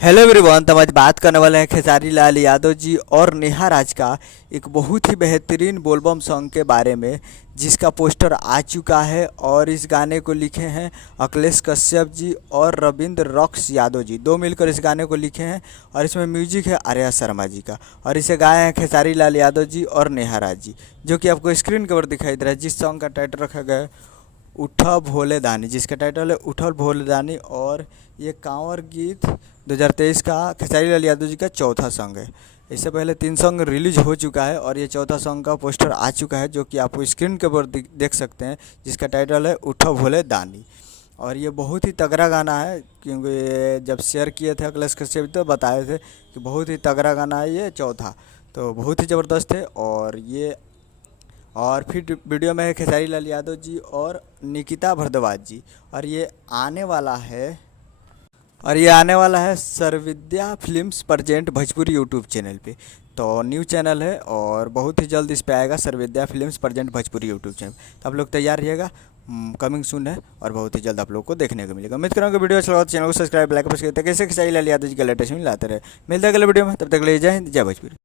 Hello everyone. तो आज बात करने वाले हैं खेसारी लाल यादव जी और नेहा राज का एक बहुत ही बेहतरीन बोलबम सॉन्ग के बारे में, जिसका पोस्टर आ चुका है। और इस गाने को लिखे हैं अखिलेश कश्यप जी और रविंद्र रॉक्स यादव जी, दो मिलकर इस गाने को लिखे हैं। और इसमें म्यूजिक है आर्या शर्मा जी का, और इसे गाए हैं खेसारी लाल यादव जी और नेहा राज जी, जो कि आपको स्क्रीन के ऊपर दिखाई दे रहा है। जिस सॉन्ग का टाइटल रखा गया है उठा भोले दानी, जिसका टाइटल है उठल भोले दानी। और ये कांवर गीत 2023 का खेसारी लाल यादव जी का चौथा सॉन्ग है। इससे पहले 3 सॉन्ग रिलीज हो चुका है और ये चौथा सॉन्ग का पोस्टर आ चुका है, जो कि आप स्क्रीन के ऊपर देख सकते हैं, जिसका टाइटल है उठा भोले दानी। और ये बहुत ही तगड़ा गाना है, क्योंकि ये जब शेयर किए थे अखिलेश कश्यप तो बताए थे कि बहुत ही तगड़ा गाना है ये चौथा, तो बहुत ही ज़बरदस्त है। और फिर वीडियो में है खेसारी लाल यादव जी और निकिता भारद्वाज जी। और ये आने वाला है Sarvavidya films present Bhojpuri YouTube channel पे। तो न्यू चैनल है और बहुत ही जल्द इस पे आएगा Sarvavidya films present Bhojpuri YouTube channel. तो आप लोग तैयार रहिएगा, कमिंग सून है और बहुत ही जल्द आप लोग को देखने को मिलेगा। उम्मीद करूँगा वीडियो अच्छा लगा तो चैनल को सब्सक्राइब लाइक प्रेस करते कैसे खेसारी लाल यादव जी का लेटेस्ट मिल लाते रहे। मिलता है अगले वीडियो में, तब तक ले जय हिंद जय भोजपुरी।